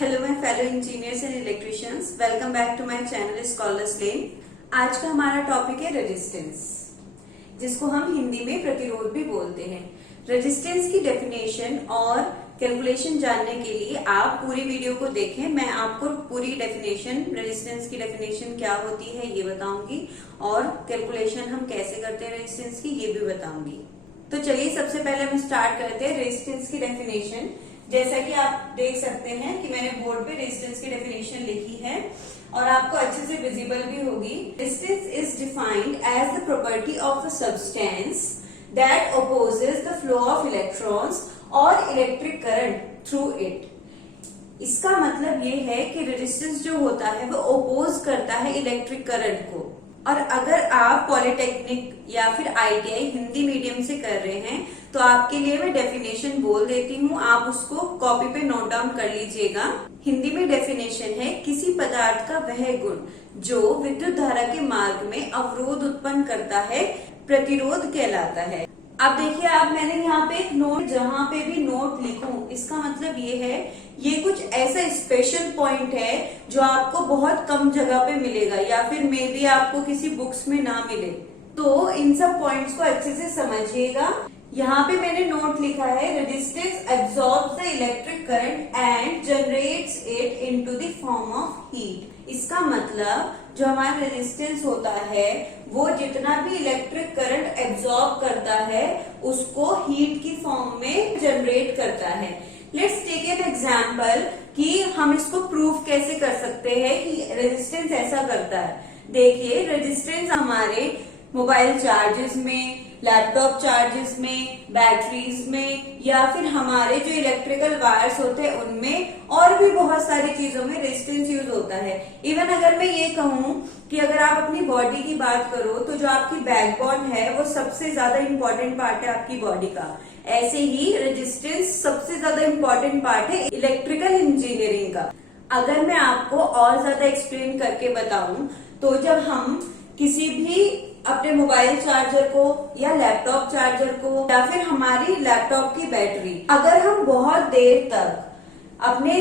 Hello my fellow engineers and electricians, welcome back to my channel scholars lane. आज का हमारा topic है resistance, जिसको हम हिंदी में प्रतिरोध भी बोलते हैं। रेजिस्टेंस की डेफिनेशन और कैलकुलेशन जानने के लिए आप पूरी वीडियो को देखें। मैं आपको पूरी डेफिनेशन, रेजिस्टेंस की डेफिनेशन क्या होती है ये बताऊंगी और कैलकुलेशन हम कैसे करते हैं रेजिस्टेंस की ये भी बताऊंगी। तो चलिए सबसे पहले हम स्टार्ट करते हैं रेजिस्टेंस की डेफिनेशन। जैसा कि आप देख सकते हैं कि मैंने बोर्ड पे रेजिस्टेंस की डेफिनेशन लिखी है और आपको अच्छे से विजिबल भी होगी। Resistance is defined as the property of a substance that opposes the flow of electrons और इलेक्ट्रिक करंट थ्रू इट। इसका मतलब ये है कि रेजिस्टेंस जो होता है वो ओपोज करता है इलेक्ट्रिक करंट को। और अगर आप पॉलिटेक्निक या फिर आईटीआई हिंदी मीडियम से कर रहे हैं तो आपके लिए मैं डेफिनेशन बोल देती हूँ, आप उसको कॉपी पे नोट डाउन कर लीजिएगा। हिंदी में डेफिनेशन है, किसी पदार्थ का वह गुण जो विद्युत धारा के मार्ग में अवरोध उत्पन्न करता है प्रतिरोध कहलाता है। अब देखिए, आप मैंने यहाँ पे एक नोट, जहां पे भी नोट लिखूं इसका मतलब ये है, ये कुछ ऐसा स्पेशल पॉइंट है जो आपको बहुत कम जगह पे मिलेगा या फिर मे बी आपको किसी बुक्स में ना मिले। तो इन सब पॉइंट्स को अच्छे से समझिएगा। यहाँ पे मैंने नोट लिखा है, resistance absorbs the electric current and generates it into the form of heat. इसका मतलब जो हमारा रेजिस्टेंस होता है वो जितना भी इलेक्ट्रिक करंट एब्सॉर्ब करता है उसको हीट की फॉर्म में जनरेट करता है। लेट्स टेक एन एग्जाम्पल कि हम इसको प्रूफ कैसे कर सकते हैं कि रेजिस्टेंस ऐसा करता है। देखिए, रेजिस्टेंस हमारे मोबाइल चार्जेस में, लैपटॉप चार्जेस में, बैटरीज में या फिर हमारे जो इलेक्ट्रिकल वायर्स होते हैं उनमें और भी बहुत सारी चीजों में रेजिस्टेंस यूज होता है। इवन अगर मैं ये कहूँ कि अगर आप अपनी बॉडी की बात करो तो जो आपकी बैकबोन है वो सबसे ज्यादा इंपॉर्टेंट पार्ट है आपकी बॉडी का। ऐसे ही रेजिस्टेंस सबसे ज्यादा इंपॉर्टेंट पार्ट है इलेक्ट्रिकल इंजीनियरिंग का। अगर मैं आपको और ज्यादा एक्सप्लेन करके बताऊं तो जब हम किसी भी अपने मोबाइल चार्जर को या लैपटॉप चार्जर को या फिर हमारी लैपटॉप की बैटरी, अगर हम बहुत देर तक अपने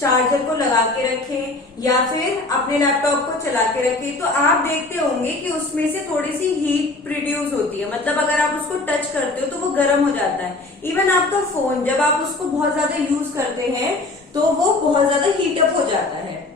चार्जर को लगा के रखें या फिर अपने लैपटॉप को चला के रखें तो आप देखते होंगे कि उसमें से थोड़ी सी हीट प्रोड्यूस होती है। मतलब अगर आप उसको टच करते हो तो वो गर्म हो जाता है। इवन आपका फोन जब आप उसको बहुत ज्यादा यूज करते हैं तो वो बहुत ज्यादा हीटअप हो जाता है।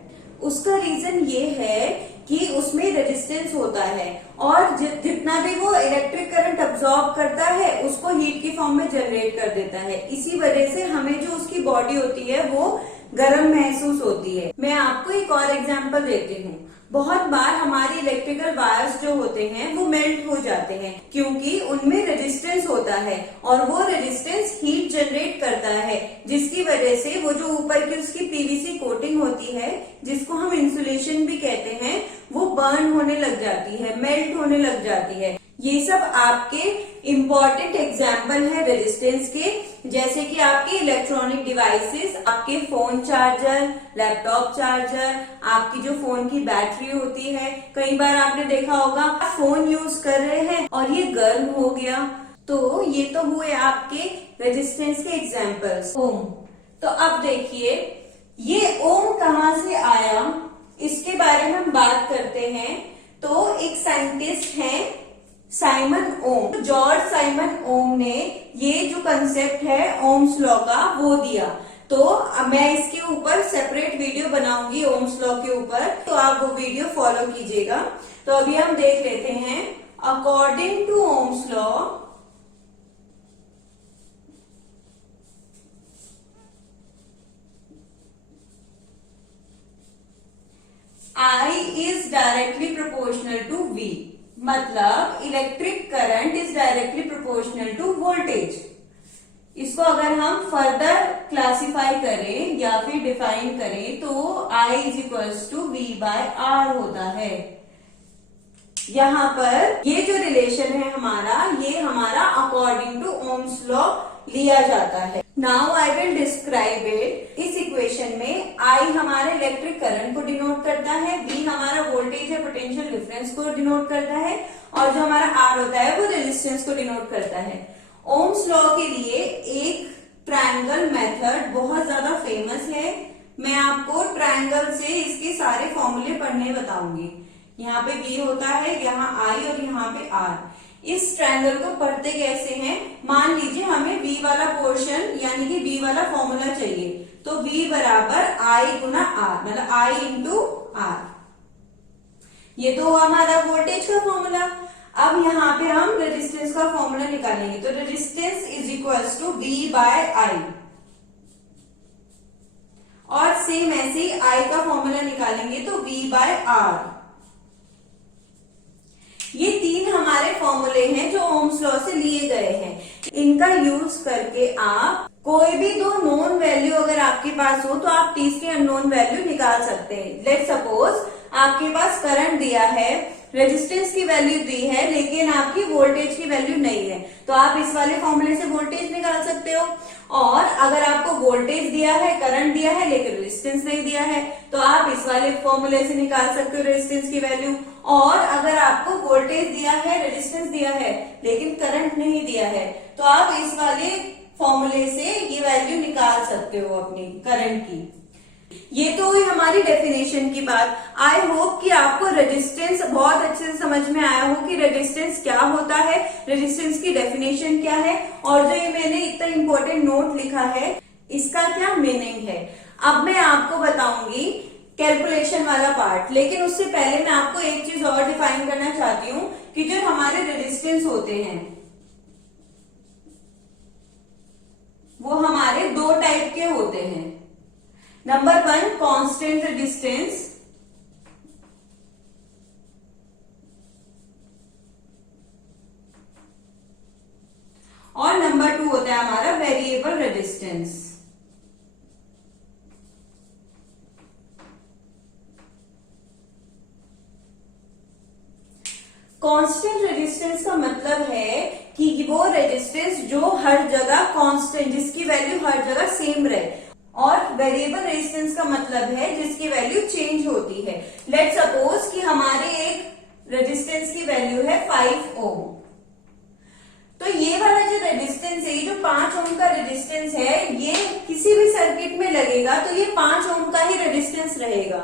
उसका रीजन ये है कि उसमें रेजिस्टेंस होता है और जितना भी वो इलेक्ट्रिक करंट अब्सॉर्ब करता है उसको हीट की फॉर्म में जनरेट कर देता है। इसी वजह से हमें जो उसकी बॉडी होती है वो गर्म महसूस होती है। मैं आपको एक और एग्जांपल देती हूँ। बहुत बार हमारी इलेक्ट्रिकल वायर्स जो होते हैं वो मेल्ट हो जाते हैं क्योंकि उनमें रेजिस्टेंस होता है और वो रेजिस्टेंस हीट जनरेट करता है, जिसकी वजह से वो जो ऊपर की उसकी पीवीसी कोटिंग होती है जिसको हम इंसुलेशन भी कहते हैं वो बर्न होने लग जाती है, मेल्ट होने लग जाती है। ये सब आपके इम्पोर्टेंट एग्जाम्पल है रेजिस्टेंस के, जैसे कि आपके इलेक्ट्रॉनिक डिवाइसेस, आपके फोन चार्जर, लैपटॉप चार्जर, आपकी जो फोन की बैटरी होती है। कई बार आपने देखा होगा आप फोन यूज कर रहे हैं और ये गर्म हो गया, तो ये तो हुए आपके रेजिस्टेंस के एग्जाम्पल्स। ओम, तो अब देखिए ये ओम कहाँ से आया इसके बारे में हम बात करते हैं। तो एक साइंटिस्ट हैं साइमन ओम, जॉर्ज साइमन ओम ने ये जो कंसेप्ट है ओम्स लॉ का वो दिया। तो मैं इसके ऊपर सेपरेट वीडियो बनाऊंगी ओम्स लॉ के ऊपर, तो आप वो वीडियो फॉलो कीजिएगा। तो अभी हम देख लेते हैं। According to Ohm's law, I is directly proportional to V, मतलब electric current is directly proportional to voltage. इसको अगर हम फर्दर क्लासिफाई करें या फिर डिफाइन करें तो I is equals to V by R होता है। यहाँ पर ये जो रिलेशन है हमारा, ये हमारा अकॉर्डिंग टू ओम्स लॉ लिया जाता है। Now I will describe it. इस इक्वेशन में I हमारे इलेक्ट्रिक करंट को डिनोट करता है, V हमारा वोल्टेज या पोटेंशियल डिफरेंस को डिनोट करता है और जो हमारा R होता है वो रेजिस्टेंस को डिनोट करता है। ओम्स लॉ के लिए एक ट्रायंगल मेथड बहुत ज्यादा फेमस है मैं आपको ट्रायंगल से इसके सारे फॉर्मूले पढ़ने बताऊंगी। यहाँ पे V होता है, यहाँ I और यहाँ पे R। इस ट्रायंगल को पढ़ते कैसे हैं, मान लीजिए हमें V वाला पोर्शन यानी कि V वाला फॉर्मूला चाहिए, तो V बराबर I गुना R, मतलब I इंटू R। ये तो हुआ हमारा वोल्टेज का फॉर्मूला। अब यहाँ पे हम रेजिस्टेंस का फॉर्मूला निकालेंगे, तो resistance is equals to V by I। और सेम ऐसे ही I का फॉर्मूला निकालेंगे तो V बाय R। ये तीन हमारे फॉर्मूले हैं जो ओम्स लॉ से लिए गए हैं। इनका यूज करके आप कोई भी दो नोन वैल्यू अगर आपके पास हो तो आप तीसरी अननोन वैल्यू निकाल सकते हैं। लेट्स सपोज आपके पास करंट दिया है, रेजिस्टेंस की वैल्यू दी है, लेकिन आपकी वोल्टेज की वैल्यू नहीं है, तो आप इस वाले फॉर्मूले से वोल्टेज निकाल सकते हो। और अगर आपको वोल्टेज दिया है, करंट दिया है, लेकिन रेजिस्टेंस नहीं दिया है, तो आप इस वाले फॉर्मूले से निकाल सकते हो रेजिस्टेंस की वैल्यू। और अगर आपको वोल्टेज दिया है, रेजिस्टेंस दिया है, लेकिन करंट नहीं दिया है, तो आप इस वाले फॉर्मूले से ये वैल्यू निकाल सकते हो अपनी करंट की। ये तो हुई हमारी डेफिनेशन की बात। आई होप कि आपको रेजिस्टेंस बहुत अच्छे से समझ में आया हो कि रेजिस्टेंस क्या होता है, रेजिस्टेंस की डेफिनेशन क्या है, और जो ये मैंने इतना इंपॉर्टेंट नोट लिखा है इसका क्या मीनिंग है। अब मैं आपको बताऊंगी कैलकुलेशन वाला पार्ट, लेकिन उससे पहले मैं आपको एक चीज और डिफाइन करना चाहती हूँ कि जो हमारे रेजिस्टेंस होते हैं वो हमारे दो टाइप के होते हैं। नंबर 1 कांस्टेंट रेजिस्टेंस, और नंबर 2 होता है हमारा वेरिएबल रेजिस्टेंस। कांस्टेंट रेजिस्टेंस का मतलब है कि वो रेजिस्टेंस जो हर जगह कांस्टेंट, जिसकी वैल्यू हर जगह सेम रहे। और वेरिएबल रेजिस्टेंस का मतलब है जिसकी वैल्यू चेंज होती है। लेट्स सपोज कि हमारे एक रेजिस्टेंस की वैल्यू है 5 ओम, तो ये वाला जो रेजिस्टेंस है, ये जो 5 ओम का रेजिस्टेंस है, ये किसी भी सर्किट में लगेगा तो ये 5 ओम का ही रेजिस्टेंस रहेगा।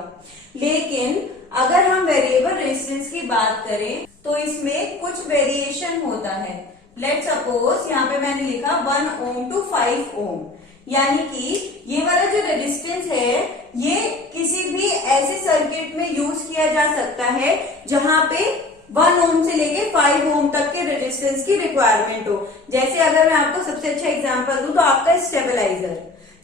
लेकिन अगर हम वेरिएबल रेजिस्टेंस की बात करें तो इसमें कुछ वेरिएशन होता है। लेट्स सपोज यहाँ पे मैंने लिखा 1 ओम टू 5 ओम, यानी कि ये वाला जो रेजिस्टेंस है ये किसी भी ऐसे सर्किट में यूज किया जा सकता है जहां पे 1 ओम से लेके 5 ओम तक के रेजिस्टेंस की रिक्वायरमेंट हो। जैसे अगर मैं आपको सबसे अच्छा एग्जांपल दूं तो आपका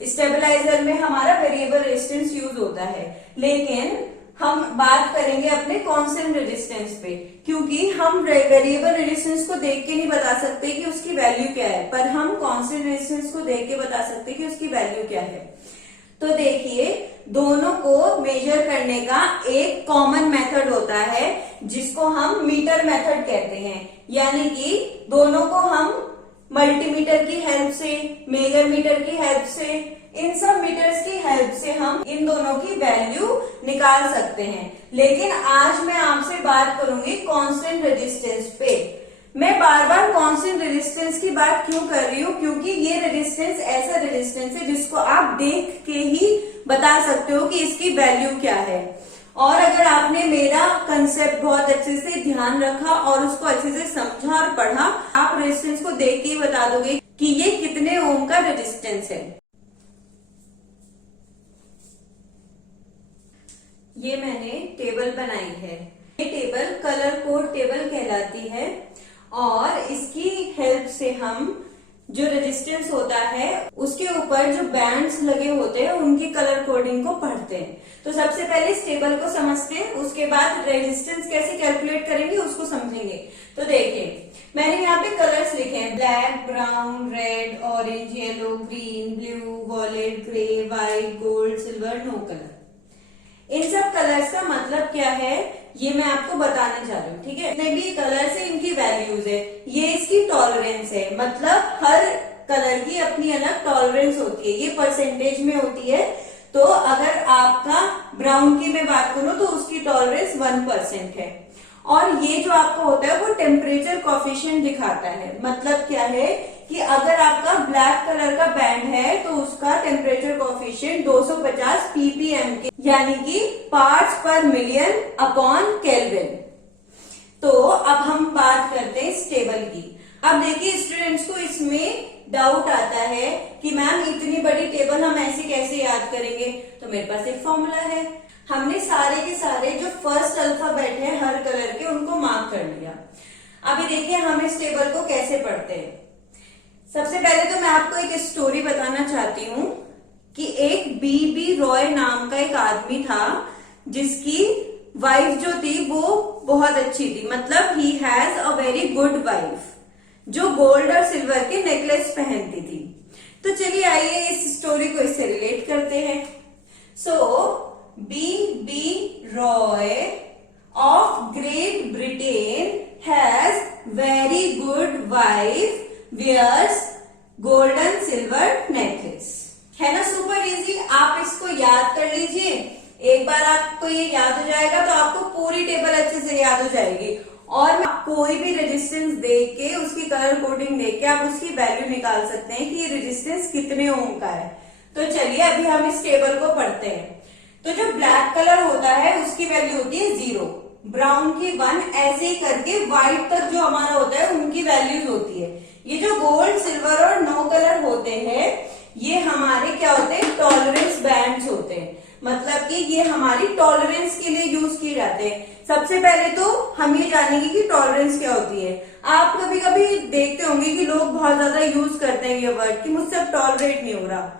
स्टेबलाइजर में हमारा वेरिएबल रेजिस्टेंस यूज होता है, लेकिन हम बात करेंगे अपने कांस्टेंट रेजिस्टेंस पे, क्योंकि हम वेरिएबल रेजिस्टेंस को देख के नहीं बता सकते कि उसकी वैल्यू क्या है, पर हम कांस्टेंट रेजिस्टेंस को देख के बता सकते हैं कि उसकी वैल्यू क्या है। तो देखिए, दोनों को मेजर करने का एक कॉमन मेथड होता है जिसको हम मीटर मेथड कहते हैं, यानी कि दोनों को हम मल्टीमीटर की हेल्प से, मेगर मीटर की हेल्प से, इन सब मीटर्स की हेल्प से हम इन दोनों की वैल्यू निकाल सकते हैं। लेकिन आज मैं आपसे बात करूंगी कांस्टेंट रेजिस्टेंस पे। मैं बार बार कांस्टेंट रेजिस्टेंस की बात क्यों कर रही हूँ, क्योंकि ये रेजिस्टेंस ऐसा रेजिस्टेंस है जिसको आप देख के ही बता सकते हो कि इसकी वैल्यू क्या है। और अगर आपने मेरा कंसेप्ट बहुत अच्छे से ध्यान रखा और उसको अच्छे से समझा और पढ़ा, आप रेजिस्टेंस को देख के ही बता दोगे कि ये कितने ओम का रेजिस्टेंस है। ये मैंने टेबल बनाई है। ये टेबल कलर कोड टेबल कहलाती है, और इसकी हेल्प से हम जो रेजिस्टेंस होता है उसके ऊपर जो बैंड्स लगे होते हैं उनकी कलर कोडिंग को पढ़ते हैं। तो सबसे पहले इस टेबल को समझते हैं, उसके बाद रेजिस्टेंस कैसे कैलकुलेट करेंगे उसको समझेंगे। तो देखिए, मैंने यहाँ पे कलर्स लिखे हैं, black, brown, red, orange, yellow, green, blue, violet, grey, white, gold, silver, no colour. इन सब कलर्स का मतलब क्या है ये मैं आपको बताने जा रही हूँ, ठीक है। जितने भी कलर्स है इनकी वैल्यूज है, ये इसकी टॉलरेंस है, मतलब हर कलर की अपनी अलग टॉलरेंस होती है, ये परसेंटेज में होती है। तो अगर आपका ब्राउन की मैं बात करूं तो उसकी टॉलरेंस 1% है। और ये जो आपका होता है वो टेम्परेचर कॉफिशिएंट दिखाता है, मतलब क्या है कि अगर आपका ब्लैक कलर का बैंड है तो उसका टेम्परेचर कोफिशिएंट 250 ppm के यानी कि पार्ट्स पर मिलियन अपॉन केल्विन। तो अब हम बात करते हैं इस टेबल की। अब देखिए स्टूडेंट्स को इसमें डाउट आता है कि मैम इतनी बड़ी टेबल हम ऐसे कैसे याद करेंगे। तो मेरे पास एक फॉर्मूला है, हमने सारे के सारे जो फर्स्ट अल्फाबेट है हर कलर के उनको मार्क कर लिया। अभी देखिए हम इस टेबल को कैसे पढ़ते हैं। सबसे पहले तो मैं आपको एक स्टोरी बताना चाहती हूँ कि एक बी रॉय नाम का एक आदमी था जिसकी वाइफ जो थी वो बहुत अच्छी थी, मतलब he has a very good wife जो गोल्ड और सिल्वर के नेकलेस पहनती थी। तो चलिए आइए इस स्टोरी को इससे रिलेट करते हैं। So B Roy of Great Britain has very good wife wears golden silver necklace. है ना सुपर इजी। आप इसको याद कर लीजिए, एक बार आपको ये याद हो जाएगा तो आपको पूरी टेबल अच्छे से याद हो जाएगी। और कोई भी रेजिस्टेंस देख के उसकी कलर कोडिंग देख के आप उसकी वैल्यू निकाल सकते हैं कि ये रेजिस्टेंस कितने ओम का है। तो चलिए अभी हम इस टेबल को पढ़ते हैं। तो जो ब्लैक कलर होता है उसकी वैल्यू होती है 0, ब्राउन की 1, ऐसे ही करके व्हाइट तक जो हमारा होता है उनकी वैल्यूज होती है। ये जो गोल्ड सिल्वर और नो कलर होते हैं ये हमारे क्या होते हैं, टॉलरेंस बैंड्स होते हैं। मतलब कि ये हमारी टॉलरेंस के लिए यूज किए जाते हैं। सबसे पहले तो हम ये जानेंगे कि टॉलरेंस क्या होती है। आप कभी कभी देखते होंगे कि लोग बहुत ज्यादा यूज करते हैं ये वर्ड कि मुझसे अब टॉलरेट नहीं हो रहा,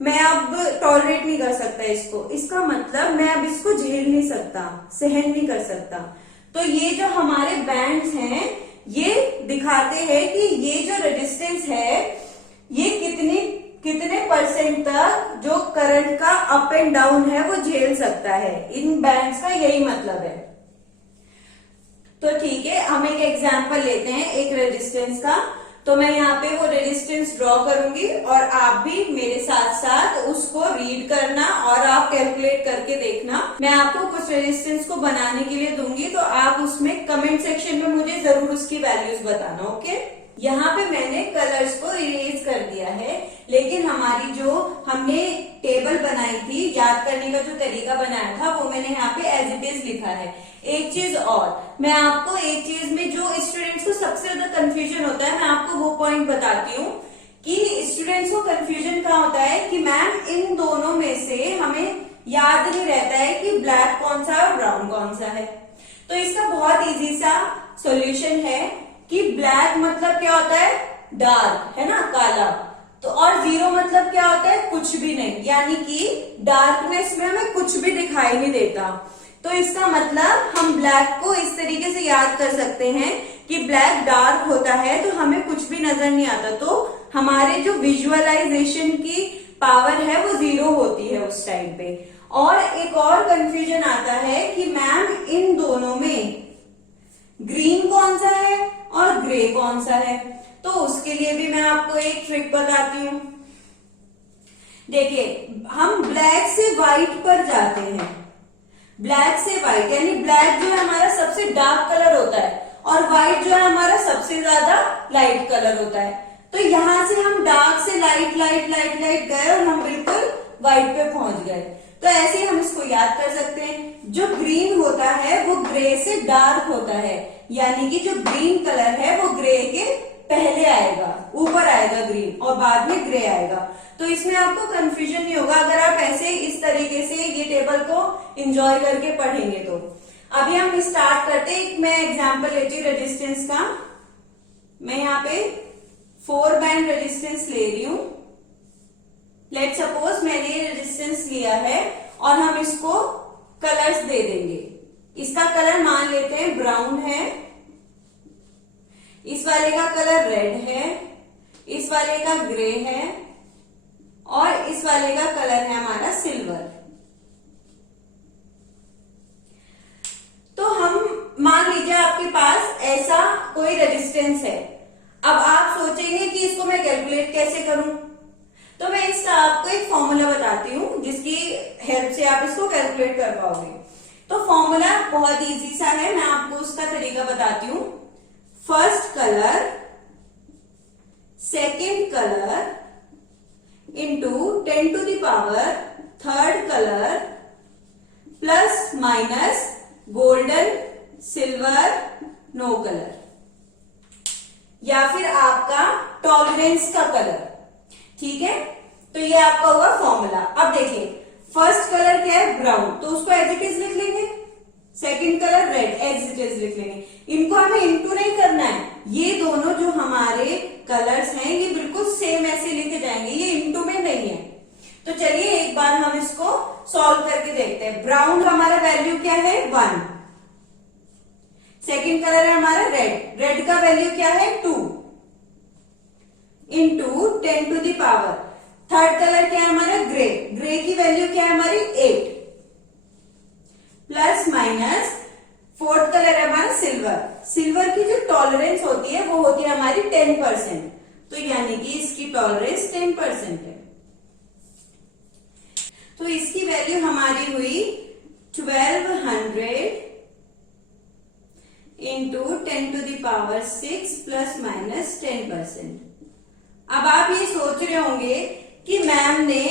मैं अब टॉलरेट नहीं कर सकता इसको। इसका मतलब मैं अब इसको झेल नहीं सकता, सहन नहीं कर सकता। तो ये जो हमारे बैंड्स हैं ये दिखाते हैं कि ये जो रेजिस्टेंस है ये कितने परसेंट तक जो करंट का अप एंड डाउन है वो झेल सकता है। इन बैंड्स का यही मतलब है। तो ठीक है, हम एक एग्जांपल लेते हैं एक रेजिस्टेंस का। तो मैं यहाँ पे वो रेजिस्टेंस ड्रॉ करूंगी और आप भी मेरे साथ साथ उसको रीड करना और आप कैलकुलेट करके देखना। मैं आपको कुछ रेजिस्टेंस को बनाने के लिए दूंगी तो आप उसमें कमेंट सेक्शन में मुझे जरूर उसकी वैल्यूज बताना। ओके, यहाँ पे मैंने कलर्स को इरेज कर दिया है, लेकिन हमारी जो हमने टेबल बनाई थी, याद करने का जो तरीका बनाया था वो मैंने यहाँ पे एज इट इज लिखा है। एक चीज और, मैं आपको एक चीज में जो स्टूडेंट्स को सबसे ज्यादा कंफ्यूजन होता है मैं आपको वो पॉइंट बताती हूँ कि स्टूडेंट्स को कंफ्यूजन कहाँ होता है कि मैम इन दोनों में से हमें याद नहीं रहता है कि ब्लैक कौन सा है और ब्राउन कौन सा है। तो इसका बहुत इजी सा सोल्यूशन है कि ब्लैक मतलब क्या होता है, डार्क, है ना, काला। तो और 0 मतलब क्या होता है, कुछ भी नहीं, यानी कि डार्कनेस में हमें कुछ भी दिखाई नहीं देता। तो इसका मतलब हम ब्लैक को इस तरीके से याद कर सकते हैं कि ब्लैक डार्क होता है तो हमें कुछ भी नजर नहीं आता, तो हमारे जो विजुअलाइजेशन की पावर है वो 0 होती है उस टाइम पे। और एक और कंफ्यूजन आता है कि मैम इन दोनों में ग्रीन कौन सा है और ग्रे कौन सा है। तो उसके लिए भी मैं आपको एक ट्रिक बताती हूँ। देखिए हम ब्लैक से व्हाइट पर जाते हैं, ब्लैक से व्हाइट, यानी ब्लैक जो है हमारा सबसे डार्क कलर होता है और व्हाइट जो है हमारा सबसे ज्यादा लाइट कलर होता है। तो यहां से हम डार्क से लाइट लाइट लाइट लाइट गए और हम बिल्कुल व्हाइट पे पहुंच गए। तो ऐसे ही हम इसको याद कर सकते हैं। जो ग्रीन होता है वो ग्रे से डार्क होता है, यानी कि जो ग्रीन कलर है वो ग्रे के पहले आएगा, ऊपर आएगा ग्रीन और बाद में ग्रे आएगा। तो इसमें आपको कंफ्यूजन नहीं होगा अगर आप ऐसे इस तरीके से ये टेबल को एंजॉय करके पढ़ेंगे। तो अभी हम स्टार्ट करते हैं। मैं एग्जांपल लेती हूँ रेजिस्टेंस का। मैं यहाँ पे 4 बैंड रेजिस्टेंस ले रही हूँ। लेट सपोज मैंने ये रेजिस्टेंस लिया है और हम इसको कलर्स दे देंगे। इसका कलर मान लेते हैं ब्राउन है, इस वाले का कलर रेड है, इस वाले का ग्रे है और इस वाले का कलर है हमारा सिल्वर। तो हम मान लीजिए आपके पास ऐसा कोई रेजिस्टेंस है। अब आप सोचेंगे कि इसको मैं कैलकुलेट कैसे करूं, तो मैं इसका आपको एक फॉर्मूला बताती हूँ जिसकी हेल्प से आप इसको कैलकुलेट कर पाओगे। तो फॉर्मूला बहुत इजी सा है, मैं आपको उसका तरीका बताती हूँ। First colour second colour into 10 to the power third colour plus minus golden, silver, no colour, या फिर आपका टॉलरेंस का कलर। ठीक है, तो ये आपका होगा फॉर्मूला। अब देखिए, फर्स्ट कलर क्या है? ब्राउन, तो उसको एज इट इज लिख लेंगे। Second colour red, as it is लिख लेंगे। इनको हमें इंटू नहीं करना है, ये दोनों जो हमारे कलर्स हैं ये बिल्कुल सेम ऐसे लिखे जाएंगे, ये इंटू में नहीं है। तो चलिए एक बार हम इसको सॉल्व करके देखते हैं। ब्राउन हमारा वैल्यू क्या है? 1। सेकंड कलर है हमारा रेड, रेड का वैल्यू क्या है? 2 into 10 to the power। Third colour क्या है हमारा? ग्रे, ग्रे की वैल्यू क्या है हमारी? 8 प्लस माइनस फोर्थ कलर है हमारा सिल्वर। सिल्वर की जो टॉलरेंस होती है वो होती है हमारी 10%, तो यानी कि इसकी टॉलरेंस 10% है। तो इसकी वैल्यू हमारी हुई 1200 into 10 to the power 6 plus minus 10%। अब आप ये सोच रहे होंगे कि मैम ने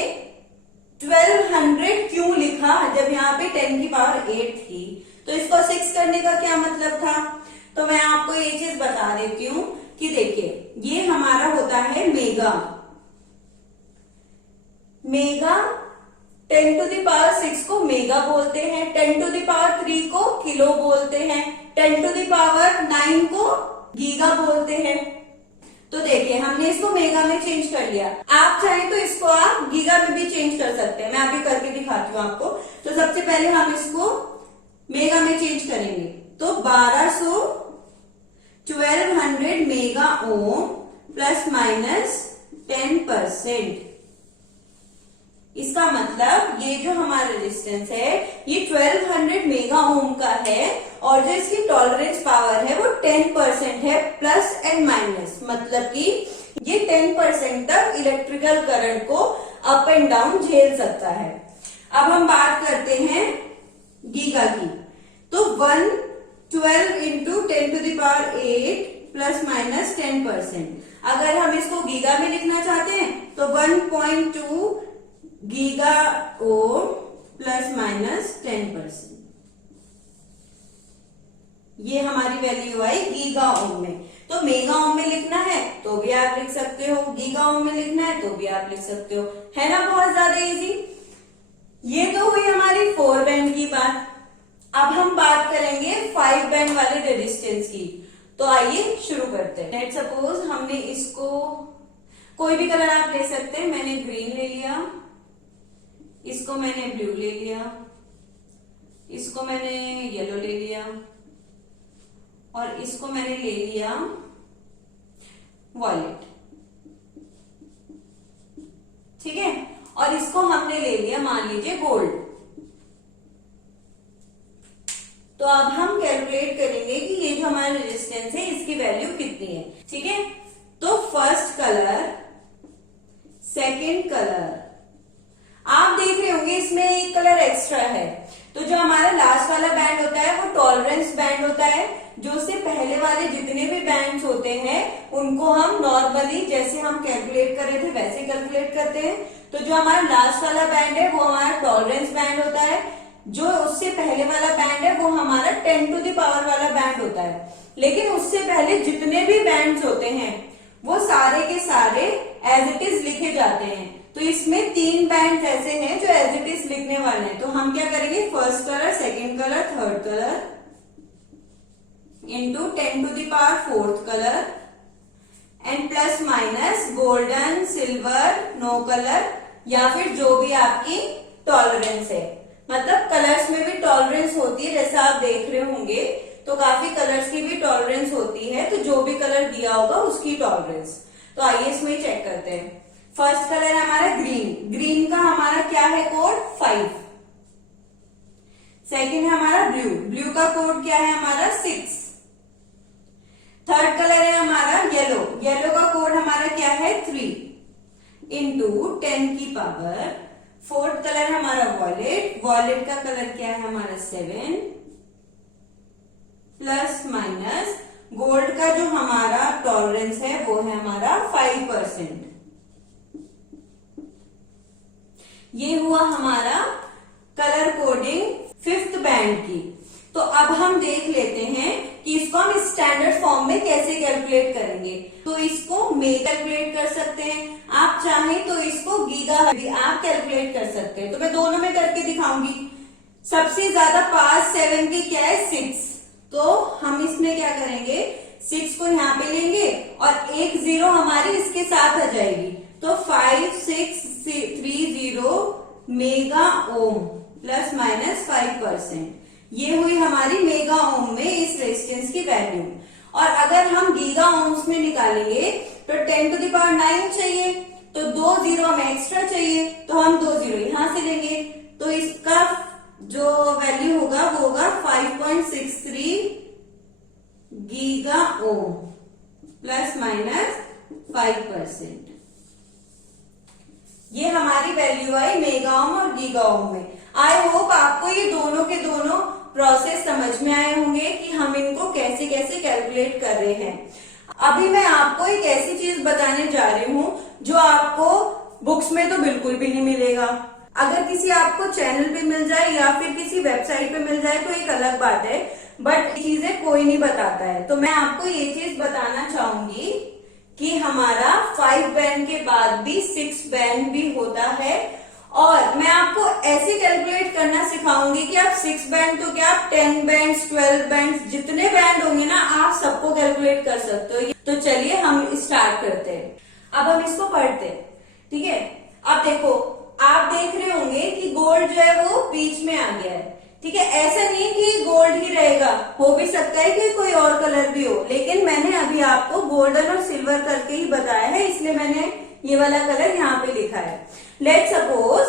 1200 क्यों लिखा जब यहाँ पे 10 की पावर 8 थी, तो इसको 6 करने का क्या मतलब था? तो मैं आपको ये चीज बता देती हूँ कि देखिए, ये हमारा होता है mega. Mega 10 to the power 6 को मेगा बोलते हैं, 10 to the power 3 को किलो बोलते हैं, 10 to the power 9 को गीगा बोलते हैं। तो देखिए, हमने इसको मेगा में चेंज कर लिया। आप चाहें तो इसको आप गीगा में भी चेंज कर सकते हैं, मैं अभी करके दिखाती हूँ आपको। तो सबसे पहले हम इसको मेगा में चेंज करेंगे, तो 1200 मेगा ओम प्लस माइनस 10%। इसका मतलब ये जो हमारा रेजिस्टेंस है ये 1200 मेगा ओम का है, और जो इसकी टॉलरेंस पावर है वो 10% है, प्लस एंड माइनस, मतलब कि ये 10% तक इलेक्ट्रिकल करंट को अप एंड डाउन झेल सकता है। अब हम बात करते हैं गीगा की, तो 112 into 10 to the power 8 plus minus 10%। अगर हम इसको गीगा में लिखना चाहते हैं तो 1.2 गीगा ओम प्लस माइनस 10%। ये हमारी वैल्यू आई गीगा ओम में। तो मेगा ओम में लिखना है तो भी आप लिख सकते हो, गीगा ओम में लिखना है तो भी आप लिख सकते हो, है ना? बहुत ज्यादा इजी। ये तो हुई हमारी 4 बैंड की बात। अब हम बात करेंगे 5 बैंड वाले रेजिस्टेंस की। तो आइए शुरू करते हैं। लेट्स सपोज हमने इसको, कोई भी कलर आप ले सकते हैं, मैंने ग्रीन ले लिया, इसको मैंने ब्लू ले लिया, इसको मैंने येलो ले लिया, और इसको मैंने ले लिया वॉयलेट। ठीक है, और इसको हमने ले लिया मान लीजिए गोल्ड। तो अब हम कैलकुलेट करेंगे कि ये जो हमारा रेजिस्टेंस है इसकी वैल्यू कितनी है। ठीक है, तो फर्स्ट कलर, सेकेंड कलर, आप देख रहे होंगे इसमें एक कलर एक्स्ट्रा है। तो जो हमारा लास्ट वाला बैंड होता है वो टॉलरेंस बैंड होता है। जो उससे पहले वाले जितने भी बैंड्स होते हैं उनको हम नॉर्मली जैसे हम कैलकुलेट कर रहे थे वैसे कैलकुलेट करते हैं। तो जो हमारा लास्ट वाला बैंड है वो हमारा टॉलरेंस बैंड होता है, जो उससे पहले वाला बैंड है वो हमारा 10 to the power वाला बैंड होता है। लेकिन उससे पहले जितने भी बैंड्स होते हैं वो सारे के सारे एज इट इज लिखे जाते हैं। तो इसमें 3 बैंड ऐसे हैं जो एज इट इज लिखने वाले हैं। तो हम क्या करेंगे, first colour, second colour, third colour into 10 to the power 4th colour and plus minus golden, silver, no colour, या फिर जो भी आपकी टॉलरेंस है। मतलब कलर्स में भी टॉलरेंस होती है, जैसा आप देख रहे होंगे तो काफी कलर्स की भी टॉलरेंस होती है। तो जो भी कलर दिया होगा उसकी टॉलरेंस। तो आइए इसमें चेक करते हैं। फर्स्ट कलर है हमारा ग्रीन, ग्रीन का हमारा क्या है कोड 5। सेकेंड है हमारा ब्लू, ब्लू का कोड क्या है हमारा 6। थर्ड कलर है हमारा येलो, येलो का कोड हमारा क्या है 3 इंटू 10 की पावर। फोर्थ कलर हमारा वॉयलेट, वॉयलेट का कलर क्या है हमारा 7 प्लस माइनस गोल्ड का जो हमारा टॉलरेंस है वो है हमारा 5%। ये हुआ हमारा कलर कोडिंग 5th बैंड की। तो अब हम देख लेते हैं कि इसको हम स्टैंडर्ड फॉर्म में कैसे कैलकुलेट करेंगे। तो इसको में कैलकुलेट कर सकते हैं, आप चाहें तो इसको गीगा भी आप कैलकुलेट कर सकते हैं। तो मैं दोनों में करके दिखाऊंगी। सबसे ज्यादा पास 7 की क्या है 6, तो हम इसमें क्या करेंगे 6 को यहाँ पे लेंगे और एक 0 हमारी इसके साथ आ जाएगी। तो 5630 मेगा ओम प्लस माइनस 5%। ये हुई हमारी मेगा ओम में इस रेजिस्टेंस की वैल्यू। और अगर हम गीगा ओम्स में निकालेंगे तो 10⁹ चाहिए, तो 2 0 हमें एक्स्ट्रा चाहिए, तो हम 2 0 यहां से लेंगे। तो इसका जो वैल्यू होगा वो होगा 5.63 गीगा ओम प्लस माइनस 5%। ये हमारी वैल्यू आई मेगा ओम और गीगा ओम में। आई होप आपको ये दोनों के दोनों प्रोसेस समझ में आए होंगे कि हम इनको कैसे कैसे कैलकुलेट कर रहे हैं। अभी मैं आपको एक ऐसी चीज बताने जा रही हूँ जो आपको बुक्स में तो बिल्कुल भी नहीं मिलेगा। अगर किसी आपको चैनल पे मिल जाए या फिर किसी वेबसाइट पे मिल जाए तो एक अलग बात है, बट चीजें कोई नहीं बताता है। तो मैं आपको ये चीज बताना चाहूंगी कि हमारा 5 बैंड के बाद भी 6 बैंड भी होता है। और मैं आपको ऐसे कैलकुलेट करना सिखाऊंगी कि आप 6 बैंड तो क्या आप 10 बैंड 12 बैंड जितने बैंड होंगे ना आप सबको कैलकुलेट कर सकते हो। तो चलिए हम स्टार्ट करते हैं। अब हम इसको पढ़ते हैं, ठीक है। अब देखो आप देख रहे होंगे कि गोल्ड जो है वो बीच में आ गया है, ठीक है। ऐसा नहीं कि गोल्ड ही रहेगा, हो भी सकता है कि कोई और कलर भी हो, लेकिन मैंने अभी आपको गोल्डन और सिल्वर करके ही बताया है, इसलिए मैंने ये वाला कलर यहाँ पे लिखा है। लेट सपोज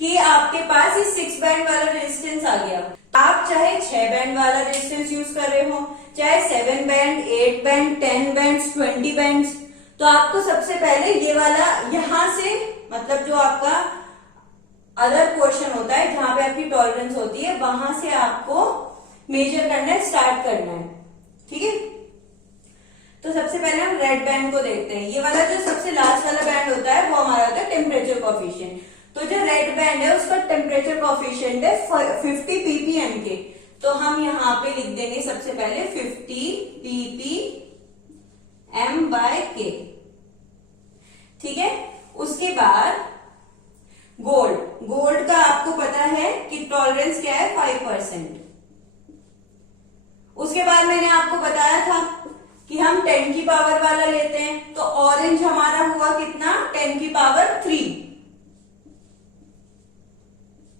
कि आपके पास ये 6 बैंड वाला रेजिस्टेंस आ गया। आप चाहे 6 बैंड वाला रेजिस्टेंस यूज कर रहे हो, चाहे 7 बैंड 8 बैंड 10 बैंड 20 बैंड, तो आपको सबसे पहले ये वाला यहां से मतलब जो आपका अदर पोर्शन होता है जहां पे आपकी टॉलरेंस होती है वहां से आपको मेजर करना है, स्टार्ट करना है, ठीक है। तो सबसे पहले हम रेड बैंड को देखते हैं। ये वाला जो सबसे लास्ट वाला बैंड होता है वो हमारा होता है टेम्परेचर कोफिशिएंट। तो जो रेड बैंड है उसका टेम्परेचर कोफिशिएंट है 50 ppm के। तो हम यहाँ पे लिख देंगे सबसे पहले 50 ppm/K, ठीक है। उसके बाद गोल्ड का आपको पता है कि टॉलरेंस क्या है 5%। उसके बाद मैंने आपको बताया था कि हम 10 की पावर वाला लेते हैं, तो ऑरेंज हमारा हुआ कितना 10 की पावर 3।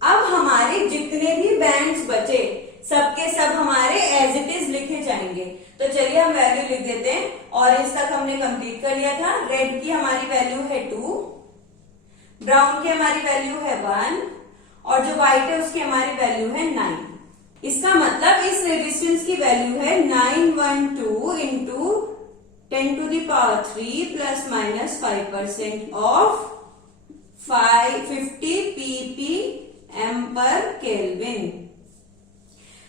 अब हमारे जितने भी बैंड्स बचे सबके सब हमारे एज इट इज लिखे जाएंगे। तो चलिए हम वैल्यू लिख देते हैं। ऑरेंज तक हमने कंप्लीट कर लिया था। रेड की हमारी वैल्यू है 2, ब्राउन की हमारी वैल्यू है 1 और जो व्हाइट है उसकी हमारी वैल्यू है 9। इसका मतलब इस रेजिस्टेंस की वैल्यू है 912 into 10⁻³ plus minus 5% of 50 ppm/Kelvin।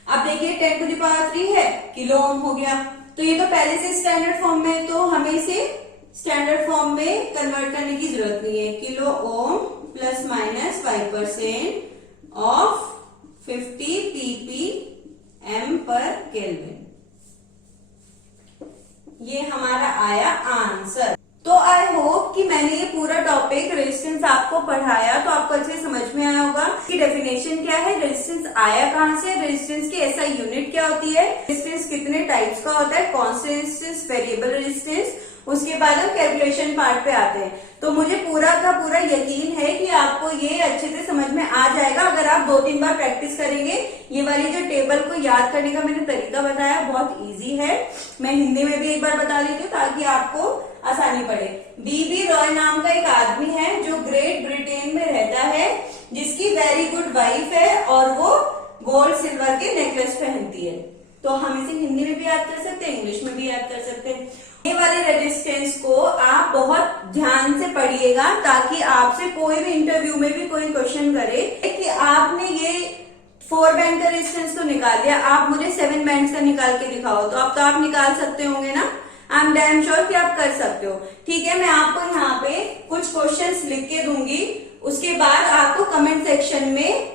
अब देखिए 10⁻³ है, किलो ओम हो गया। तो ये तो पहले से स्टैंडर्ड फॉर्म में है, तो हमें इसे स्टैंडर्ड फॉर्म में कन्वर्ट करने की जरूरत नहीं है। Kilo ohm plus minus 5% of 50 ppm/Kelvin। ये हमारा आया आंसर। तो आई होप कि मैंने ये पूरा टॉपिक रेजिस्टेंस आपको पढ़ाया तो आपको अच्छे समझ में आया होगा कि डेफिनेशन क्या है, रेजिस्टेंस आया कहां से, रेजिस्टेंस की एसआई यूनिट क्या होती है, रेजिस्टेंस कितने टाइप्स का होता है, कांस्टेंट रेजिस्टेंस, वेरिएबल रेजिस्टेंस। उसके बाद हम कैलकुलेशन पार्ट पे आते हैं। तो मुझे पूरा का पूरा यकीन है कि आपको ये अच्छे से समझ में आ जाएगा अगर आप 2-3 बार प्रैक्टिस करेंगे। ये वाली जो टेबल को याद करने का मैंने तरीका बताया बहुत इजी है। मैं हिंदी में भी एक बार बता देती हूँ ताकि आपको आसानी पड़े। बीबी रॉय नाम का एक आदमी है जो ग्रेट ब्रिटेन में रहता है, जिसकी वेरी गुड वाइफ है और वो गोल्ड सिल्वर के नेकलेस पहनती है। तो हम इसे हिंदी में भी याद कर सकते हैं, इंग्लिश में भी याद कर सकते हैं। ये वाले रेजिस्टेंस को आप बहुत ध्यान से पढ़िएगा ताकि आपसे कोई भी इंटरव्यू में भी कोई क्वेश्चन करे कि आपने ये 4 बैंड का रेजिस्टेंस तो निकाल दिया, आप मुझे 7 बैंड का निकाल के दिखाओ। तो अब तो आप निकाल सकते होंगे ना, आई एम डैम श्योर कि आप कर सकते हो। ठीक है, मैं आपको यहाँ पे कुछ क्वेश्चंस लिख के दूंगी, उसके बाद आपको कमेंट सेक्शन में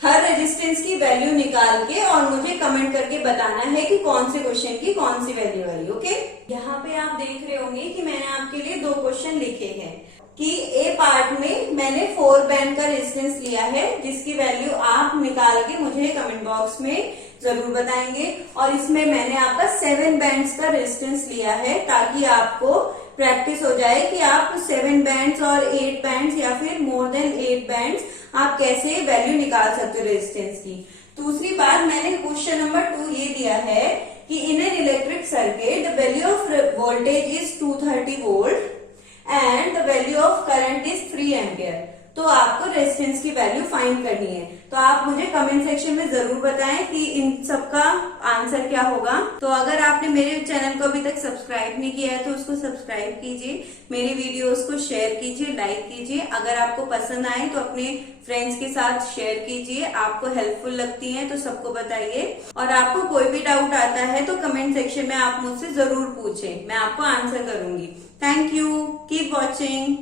हर रेजिस्टेंस की वैल्यू निकाल के और मुझे कमेंट करके बताना है कि कौन से क्वेश्चन की कौन सी वैल्यू आई। ओके, यहाँ पे आप देख रहे होंगे कि मैंने आपके लिए 2 क्वेश्चन लिखे हैं कि ए पार्ट में मैंने 4 बैंड का रेजिस्टेंस लिया है, जिसकी वैल्यू आप निकाल के मुझे कमेंट बॉक्स में जरूर बताएंगे, और इसमें मैंने आपका 7 बैंड्स का रेजिस्टेंस लिया है, ताकि आपको प्रैक्टिस हो जाए कि आप 7 बैंड्स और 8 बैंड्स या फिर मोर देन 8 बैंड्स आप कैसे वैल्यू निकाल सकते हो रेजिस्टेंस की। दूसरी बात, मैंने क्वेश्चन नंबर 2 ये दिया है कि in an electric circuit the value of voltage is 230 volt and the value of current is 3 ampere. तो आपको रेजिस्टेंस की वैल्यू फाइंड करनी है। तो आप मुझे कमेंट सेक्शन में जरूर बताएं कि इन सबका आंसर क्या होगा। तो अगर आपने मेरे चैनल को अभी तक सब्सक्राइब नहीं किया है तो उसको सब्सक्राइब कीजिए, मेरी वीडियोस को शेयर कीजिए, लाइक कीजिए। अगर आपको पसंद आए तो अपने फ्रेंड्स के साथ शेयर कीजिए, आपको हेल्पफुल लगती है तो सबको बताइए। और आपको कोई भी डाउट आता है तो कमेंट सेक्शन में आप मुझसे जरूर पूछें, मैं आपको आंसर करूंगी। Thank you, keep watching.